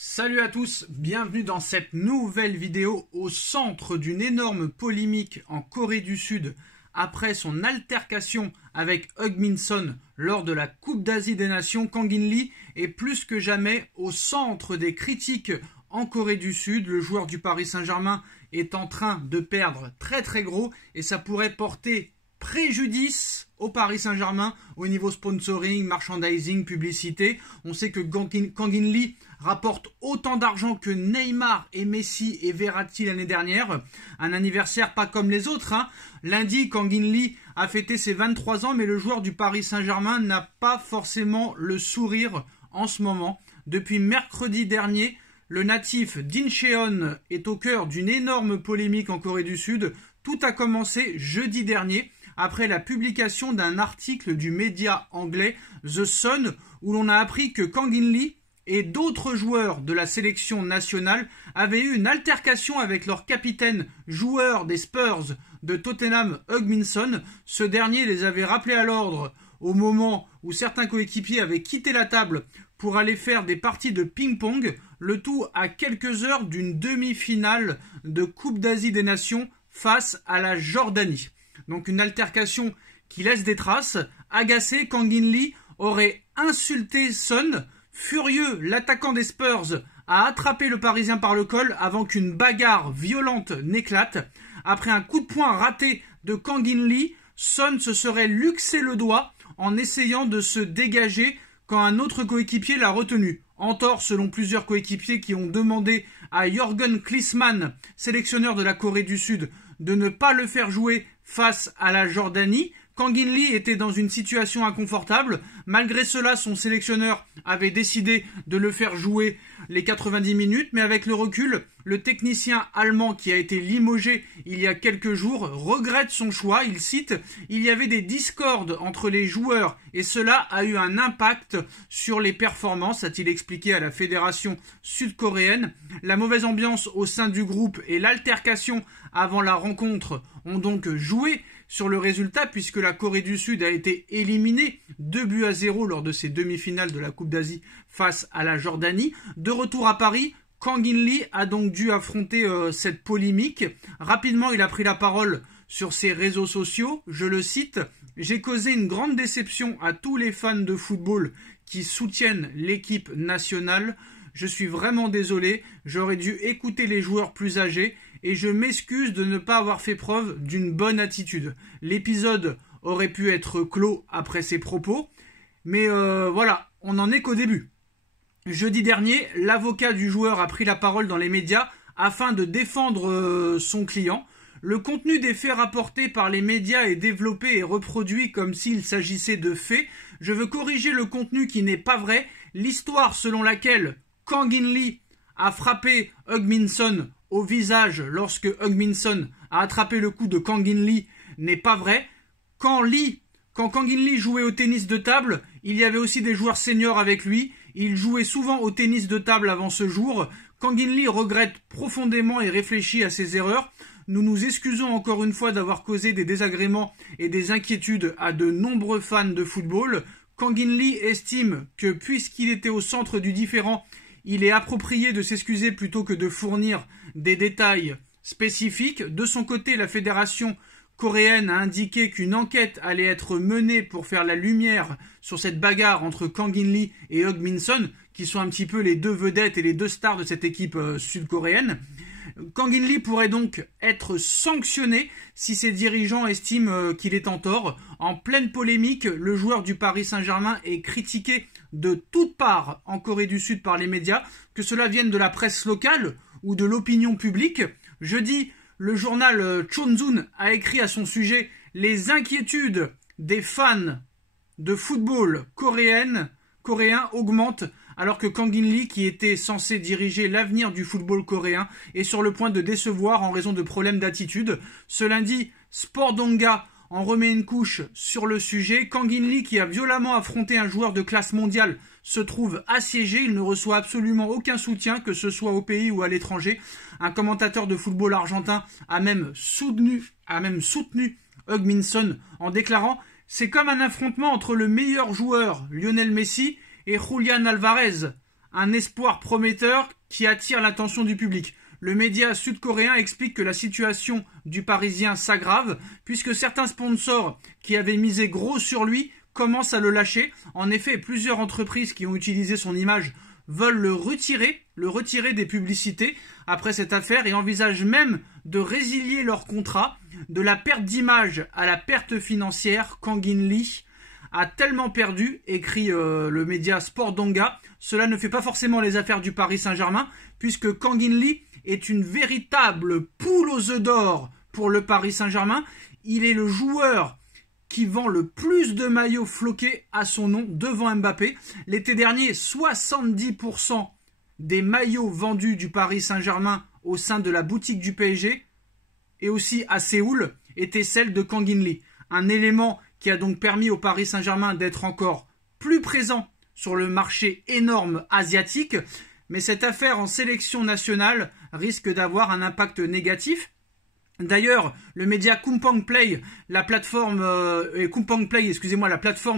Salut à tous, bienvenue dans cette nouvelle vidéo au centre d'une énorme polémique en Corée du Sud après son altercation avec Heung-min Son lors de la Coupe d'Asie des Nations. Kang In-lee est plus que jamais au centre des critiques en Corée du Sud. Le joueur du Paris Saint-Germain est en train de perdre très gros et ça pourrait porter préjudice au Paris Saint-Germain au niveau sponsoring, merchandising, publicité. On sait que Kang In-lee rapporte autant d'argent que Neymar et Messi et Verratti l'année dernière. Un anniversaire pas comme les autres. Lundi, Kang In-lee a fêté ses 23 ans, mais le joueur du Paris Saint-Germain n'a pas forcément le sourire en ce moment. Depuis mercredi dernier, le natif d'Incheon est au cœur d'une énorme polémique en Corée du Sud. Tout a commencé jeudi dernier après la publication d'un article du média anglais The Sun où l'on a appris que Kang In-lee et d'autres joueurs de la sélection nationale avaient eu une altercation avec leur capitaine, joueur des Spurs de Tottenham, Heung-min Son. Ce dernier les avait rappelés à l'ordre au moment où certains coéquipiers avaient quitté la table pour aller faire des parties de ping-pong, le tout à quelques heures d'une demi-finale de Coupe d'Asie des Nations face à la Jordanie. Donc une altercation qui laisse des traces. Agacé, Kang In-lee aurait insulté Son. Furieux, l'attaquant des Spurs a attrapé le Parisien par le col avant qu'une bagarre violente n'éclate. Après un coup de poing raté de Kang In-lee, Son se serait luxé le doigt en essayant de se dégager quand un autre coéquipier l'a retenu. En tort selon plusieurs coéquipiers qui ont demandé à Jürgen Klinsmann, sélectionneur de la Corée du Sud, de ne pas le faire jouer face à la Jordanie. Kang In-lee était dans une situation inconfortable. Malgré cela, son sélectionneur avait décidé de le faire jouer les 90 minutes. Mais avec le recul, le technicien allemand qui a été limogé il y a quelques jours regrette son choix. Il cite « Il y avait des discordes entre les joueurs et cela a eu un impact sur les performances », a-t-il expliqué à la fédération sud-coréenne. La mauvaise ambiance au sein du groupe et l'altercation avant la rencontre ont donc joué sur le résultat puisque la Corée du Sud a été éliminée 2-0 lors de ses demi-finales de la Coupe d'Asie face à la Jordanie. De retour à Paris, Kang In-lee a donc dû affronter cette polémique. Rapidement, il a pris la parole sur ses réseaux sociaux. Je le cite « J'ai causé une grande déception à tous les fans de football qui soutiennent l'équipe nationale. Je suis vraiment désolé, j'aurais dû écouter les joueurs plus âgés et je m'excuse de ne pas avoir fait preuve d'une bonne attitude. L'épisode aurait pu être clos après ces propos, mais voilà, on n'en est qu'au début. » Jeudi dernier, l'avocat du joueur a pris la parole dans les médias afin de défendre son client. Le contenu des faits rapportés par les médias est développé et reproduit comme s'il s'agissait de faits. Je veux corriger le contenu qui n'est pas vrai. L'histoire selon laquelle Kang In-lee a frappé Heung-min Son au visage lorsque Heung-min Son a attrapé le cou de Kang In-lee n'est pas vrai. Quand Kang In-lee jouait au tennis de table, il y avait aussi des joueurs seniors avec lui. Il jouait souvent au tennis de table avant ce jour. Kang In-lee regrette profondément et réfléchit à ses erreurs. Nous nous excusons encore une fois d'avoir causé des désagréments et des inquiétudes à de nombreux fans de football. Kang In-lee estime que puisqu'il était au centre du différend, il est approprié de s'excuser plutôt que de fournir des détails spécifiques. De son côté, la fédération coréenne a indiqué qu'une enquête allait être menée pour faire la lumière sur cette bagarre entre Kang In-lee et Heung-min Son, qui sont un petit peu les deux vedettes et les deux stars de cette équipe sud-coréenne. Kang In-lee pourrait donc être sanctionné si ses dirigeants estiment qu'il est en tort. En pleine polémique, le joueur du Paris Saint-Germain est critiqué de toutes parts en Corée du Sud par les médias, que cela vienne de la presse locale ou de l'opinion publique. Jeudi, le journal Chonsun a écrit à son sujet « Les inquiétudes des fans de football coréens augmentent alors que Kang In-lee, qui était censé diriger l'avenir du football coréen, est sur le point de décevoir en raison de problèmes d'attitude. » Ce lundi, Sport Donga en remet une couche sur le sujet. Kang In-lee, qui a violemment affronté un joueur de classe mondiale, se trouve assiégé. Il ne reçoit absolument aucun soutien, que ce soit au pays ou à l'étranger. Un commentateur de football argentin a même soutenu Heung-min Son en déclarant « C'est comme un affrontement entre le meilleur joueur, Lionel Messi, et Julián Álvarez, un espoir prometteur qui attire l'attention du public. Le média sud-coréen explique que la situation du Parisien s'aggrave puisque certains sponsors qui avaient misé gros sur lui commencent à le lâcher. En effet, plusieurs entreprises qui ont utilisé son image veulent le retirer des publicités après cette affaire et envisagent même de résilier leur contrat. De la perte d'image à la perte financière, Kang In-lee a tellement perdu, écrit le média Sport Donga. Cela ne fait pas forcément les affaires du Paris Saint-Germain, puisque Kang In-lee est une véritable poule aux œufs d'or pour le Paris Saint-Germain. Il est le joueur qui vend le plus de maillots floqués à son nom devant Mbappé. L'été dernier, 70% des maillots vendus du Paris Saint-Germain au sein de la boutique du PSG et aussi à Séoul étaient celles de Kang In-lee. Un élément qui a donc permis au Paris Saint-Germain d'être encore plus présent sur le marché énorme asiatique. Mais cette affaire en sélection nationale risque d'avoir un impact négatif. D'ailleurs, le média Kumpang Play, la plateforme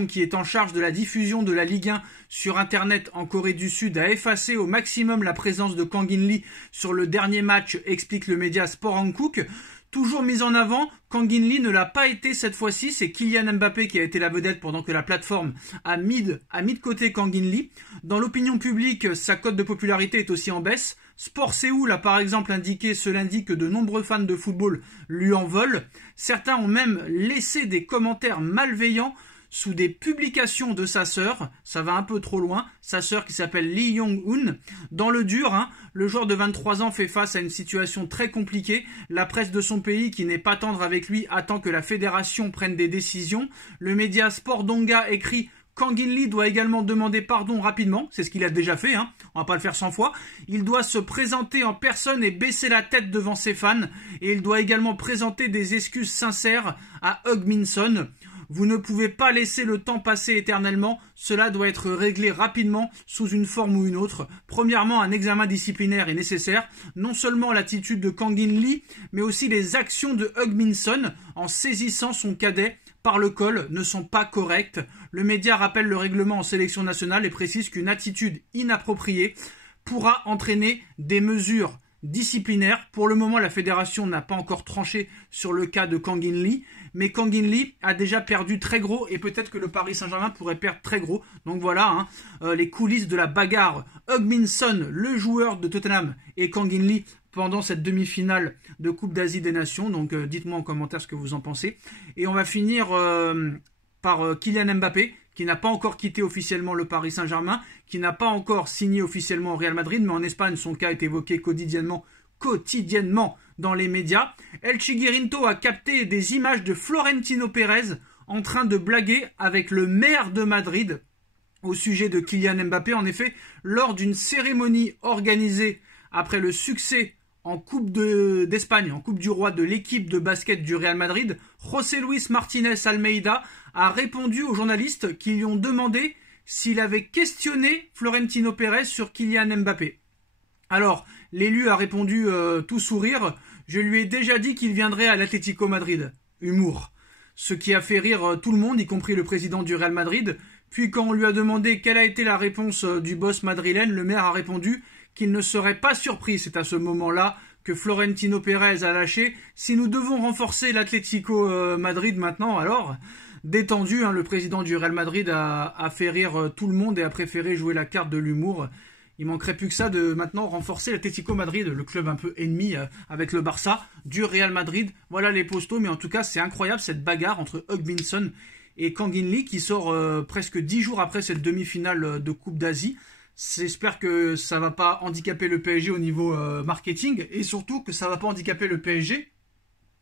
qui est en charge de la diffusion de la Ligue 1 sur Internet en Corée du Sud, a effacé au maximum la présence de Kang In-lee sur le dernier match, explique le média Sport Hankook. Toujours mis en avant, Kang In-lee ne l'a pas été cette fois-ci, c'est Kylian Mbappé qui a été la vedette pendant que la plateforme a mis de côté Kang In-lee. Dans l'opinion publique, sa cote de popularité est aussi en baisse. Sport Séoul a par exemple indiqué ce lundi que de nombreux fans de football lui en veulent. Certains ont même laissé des commentaires malveillants sous des publications de sa sœur, ça va un peu trop loin, sa sœur qui s'appelle Lee Young-hoon. Dans le dur, le joueur de 23 ans fait face à une situation très compliquée. La presse de son pays, qui n'est pas tendre avec lui, attend que la fédération prenne des décisions. Le média Sport Donga écrit « Kang In-lee doit également demander pardon rapidement », c'est ce qu'il a déjà fait, on va pas le faire 100 fois. Il doit se présenter en personne et baisser la tête devant ses fans. Et il doit également présenter des excuses sincères à Heung-min Son. Vous ne pouvez pas laisser le temps passer éternellement, cela doit être réglé rapidement sous une forme ou une autre. Premièrement, un examen disciplinaire est nécessaire. Non seulement l'attitude de Kang In-lee, mais aussi les actions de Heung-min Son en saisissant son cadet par le col ne sont pas correctes. Le média rappelle le règlement en sélection nationale et précise qu'une attitude inappropriée pourra entraîner des mesures disciplinaires. Pour le moment, la fédération n'a pas encore tranché sur le cas de Kang In-lee, mais Kang In-lee a déjà perdu très gros et peut-être que le Paris Saint-Germain pourrait perdre très gros. Donc voilà, les coulisses de la bagarre Heung-min Son, le joueur de Tottenham, et Kang In-lee pendant cette demi-finale de Coupe d'Asie des Nations. Donc dites-moi en commentaire ce que vous en pensez. Et on va finir par Kylian Mbappé, qui n'a pas encore quitté officiellement le Paris Saint-Germain, qui n'a pas encore signé officiellement au Real Madrid, mais en Espagne, son cas est évoqué quotidiennement dans les médias. El Chiguirinto a capté des images de Florentino Pérez en train de blaguer avec le maire de Madrid au sujet de Kylian Mbappé. En effet, lors d'une cérémonie organisée après le succès en Coupe d'Espagne, en Coupe du Roi de l'équipe de basket du Real Madrid, José Luis Martínez Almeida a répondu aux journalistes qui lui ont demandé s'il avait questionné Florentino Pérez sur Kylian Mbappé. Alors, l'élu a répondu tout sourire « Je lui ai déjà dit qu'il viendrait à l'Atlético Madrid. » Humour. Ce qui a fait rire tout le monde, y compris le président du Real Madrid. Puis quand on lui a demandé quelle a été la réponse du boss madrilène, le maire a répondu qu'il ne serait pas surpris. C'est à ce moment-là que Florentino Pérez a lâché « Si nous devons renforcer l'Atlético Madrid maintenant, alors ?» Détendu, le président du Real Madrid a fait rire tout le monde et a préféré jouer la carte de l'humour. Il manquerait plus que ça de maintenant renforcer l'Atlético Madrid, le club un peu ennemi avec le Barça du Real Madrid. Voilà les postos, mais en tout cas c'est incroyable cette bagarre entre Heung-min Son et Kang In-lee qui sort presque 10 jours après cette demi-finale de Coupe d'Asie. J'espère que ça ne va pas handicaper le PSG au niveau marketing et surtout que ça ne va pas handicaper le PSG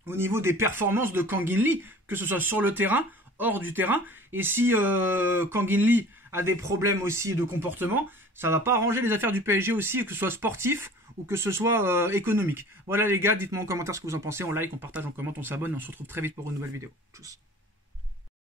au niveau des performances de Kang In-lee, que ce soit sur le terrain, hors du terrain. Et si Kang In-lee a des problèmes aussi de comportement, ça va pas arranger les affaires du PSG aussi, que ce soit sportif ou que ce soit économique. Voilà les gars, dites-moi en commentaire ce que vous en pensez, on like, on partage, on commente, on s'abonne et on se retrouve très vite pour une nouvelle vidéo. Tchuss.